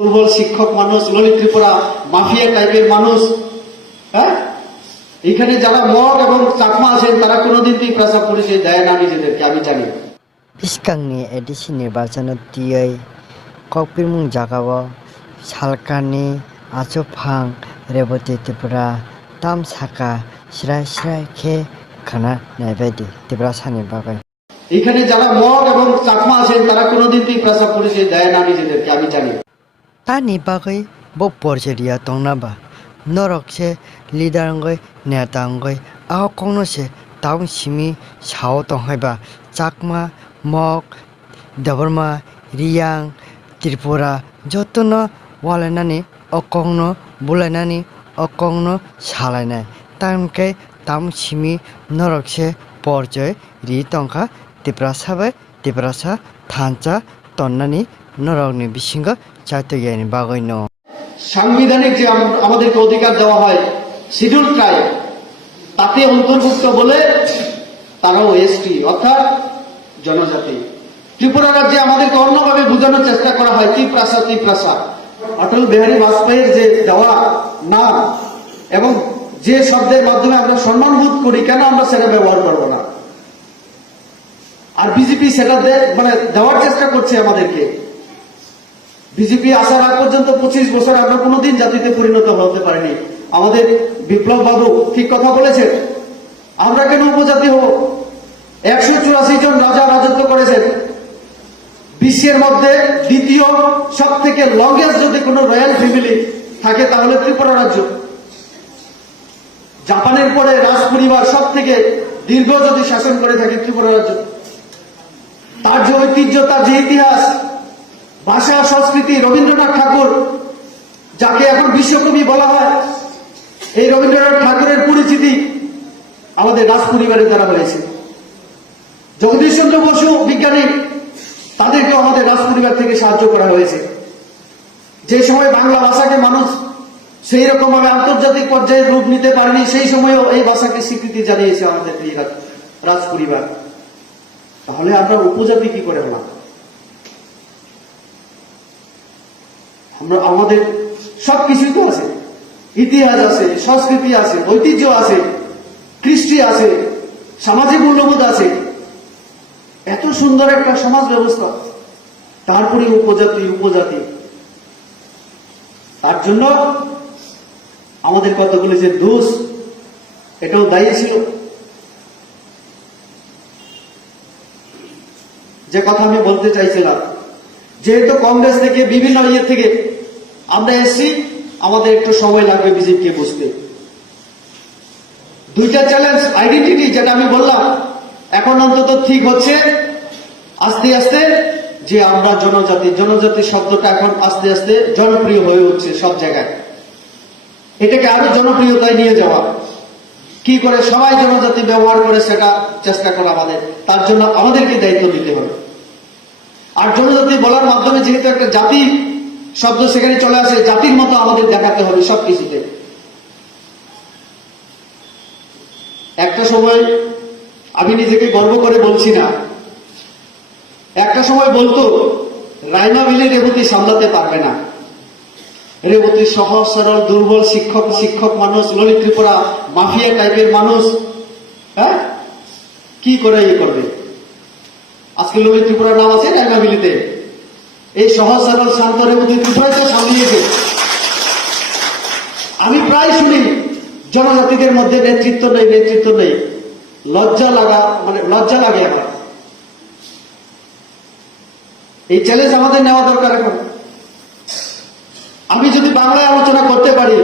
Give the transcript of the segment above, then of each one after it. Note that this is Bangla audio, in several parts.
দুর্বল শিক্ষক মানুষ, ললিত ত্রিপুরা মাফিয়া টাইপের মানুষ। হ্যাঁ, এখানে যারা মগ এবং চাকমা আছেন তারা কোনোদিন প্রস্তাব পরিচয় দেয় না নিজেদেরকে, আমি জানি। বিশকাংনি এডিসি নির্বাচনত টিআই ককপিরমুং জাগাও সালকানি আচফাং রেবতী ত্রিপুরা তাম সাকা স্রায় স্রায় খে খানা নাইবাইদি ত্রিপুরা সানি বাগাই। এখানে যারা মগ এবং চাকমা আছেন তারা কোনোদিন প্রস্তাব পরিচয় দেয় না নিজেদেরকে, আমি জানি। তানি বাগাই ব পর্যারিয়া তংনাবা নরকসে লিডারঙ্গই নেতাঙ্গই আহ কংনসে তাউন সিমি সাও তংহাইবা চাকমা মগ দেবর্মা রিয়াং ত্রিপুরা যতন ওয়ালাইনানি অকংন বুলাইনানি অকংন সালাইনাय তামকে তাম সিমি নরকসে পর্যায় রি তংখা ত্রিপুরাসাবাই ত্রিপুরাসা থানচা তন্নানি নরকনি বিসিঙ্গ চাইতয়ানি বাগৈন। সাংবিধানিক যে আমাদেরকে অধিকার দেওয়া হয় শিডিউল ট্রাইব, তাতে অন্তর্ভুক্ত বলে তারাও এসটি অর্থাৎ জনজাতি। ত্রিপুরা রাজ্যে আমাদেরকে অন্যভাবে বোঝানোর চেষ্টা করা হয় ত্রিপ্রাসা ত্রিপ্রাসা। অটল বিহারী বাজপেয়ীর যে দেওয়া নাম এবং যে শব্দের মাধ্যমে আমরা সম্মান বোধ করি, কেন আমরা সেটা ব্যবহার করবো না? আর বিজেপি সেটা দেওয়ার চেষ্টা করছে আমাদেরকে। বিজেপি আসার আগ পর্যন্ত 25 বছর আমরা কোনোদিন জাতিতে পরিণত হতে পারিনি। আমাদের বিপ্লব বাবু ঠিক কথা বলেছেন, আমরা কেন উপজাতি হব? 184 জন রাজা রাজত্ব করেছেন। বিশ্বের মধ্যে দ্বিতীয় সব থেকে লংগেস্ট যদি কোনো রয়্যাল ফ্যামিলি থাকে তাহলে ত্রিপুরা রাজ্য। জাপানের পরে রাজ পরিবার সব থেকে দীর্ঘ যদি শাসন করে থাকে ত্রিপুরা রাজ্য। তার যে ঐতিহ্য, তার যে ইতিহাস, ভাষা, সংস্কৃতি, রবীন্দ্রনাথ ঠাকুর যাকে এখন বিশ্বকবি বলা হয়, এই রবীন্দ্রনাথ ঠাকুরের পরিচিতি আমাদের রাজ পরিবারের দ্বারা হয়েছে। জগদীশ চন্দ্র বসু বিজ্ঞানী, তাদেরকেও আমাদের রাজ পরিবার থেকে সাহায্য করা হয়েছে। যে সময় বাংলা ভাষাকে মানুষ সেই রকম ভাবে আন্তর্জাতিক পর্যায়ে রূপ নিতে পারেনি, সেই সময়ও এই ভাষাকে স্বীকৃতি জানিয়েছে আমাদের এই রাজ পরিবার। তাহলে আমরা উপজাতি কি করে হলাম? আমরা আমাদের সবকিছুই তো আছে, ইতিহাস আছে, সংস্কৃতি আছে, ঐতিহ্য আছে, কৃষ্টি আছে, সামাজিক মূল্যবোধ আছে, এত সুন্দর একটা সমাজ ব্যবস্থা, তারপরে উপজাতি উপজাতি। তার জন্য আমাদের কতগুলো যে দোষ, এটাও দায়ী ছিল। যে কথা আমি বলতে চাইছিলাম, যেহেতু কংগ্রেস থেকে বিভিন্ন ইয়ে থেকে আমরা এসছি, আমাদের একটু সময় লাগবে বিজেপিকে বুঝতে। দুইটা চ্যালেঞ্জ, আইডেন্টিটি যেটা আমি বললাম, এখন অন্তত ঠিক হচ্ছে আস্তে আস্তে যে আমরা জনজাতি। জনজাতি শব্দটা এখন আস্তে আস্তে জনপ্রিয় হয়ে উঠছে সব জায়গায়। এটাকে আরো জনপ্রিয়তায় নিয়ে যাওয়া, কি করে সবাই জনজাতি ব্যবহার করে সেটা চেষ্টা করা আমাদের। তার জন্য আমাদেরকে দায়িত্ব দিতে হবে। আর জনজাতি বলার মাধ্যমে যেহেতু একটা জাতি শব্দ সেখানে চলে আসে, জাতির মতো আমাদের দেখাতে হবে সবকিছুতে। একটা সময় আমি নিজেকে গর্ব করে বলছি না, একটা সময় বলতো রাইমা মিলে রেবতী সামলাতে পারবে না। রেবতী সহজ সরল দুর্বল শিক্ষক মানুষ, ললিত ত্রিপুরা মাফিয়া টাইপের মানুষ। হ্যাঁ, কি করে ইয়ে করবে? আজকে ললিত ত্রিপুরার নাম আছে রাইমা মিলিতে। এই সহজ সরল শান্ত রেবতী ত্রিপুরাই তো সামলিয়েছে। আমি প্রায় শুনি জনজাতিদের মধ্যে নেতৃত্ব নেই, নেতৃত্ব নেই। লজ্জা লাগে আমার। এই চ্যালেঞ্জ আমাদের নেওয়া দরকার এখন। আমি যদি বাংলায় আলোচনা করতে পারি,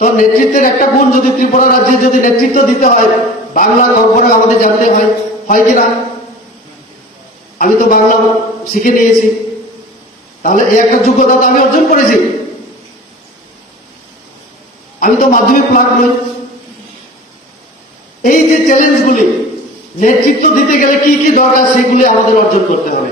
তো নেতৃত্বের একটা গুণ যদি ত্রিপুরা রাজ্যে যদি নেতৃত্ব দিতে হয়, বাংলা কর্পোরে আমাদের জানতে হয় কিনা? আমি তো বাংলা শিখে নিয়েছি, তাহলে এই একটা যোগ্যতা তো আমি অর্জন করেছি। আমি তো মাধ্যমিক প্লাগ নই। এই যে চ্যালেঞ্জগুলি, নেতৃত্ব দিতে গেলে কি কি দরকার সেগুলি আমাদের অর্জন করতে হবে।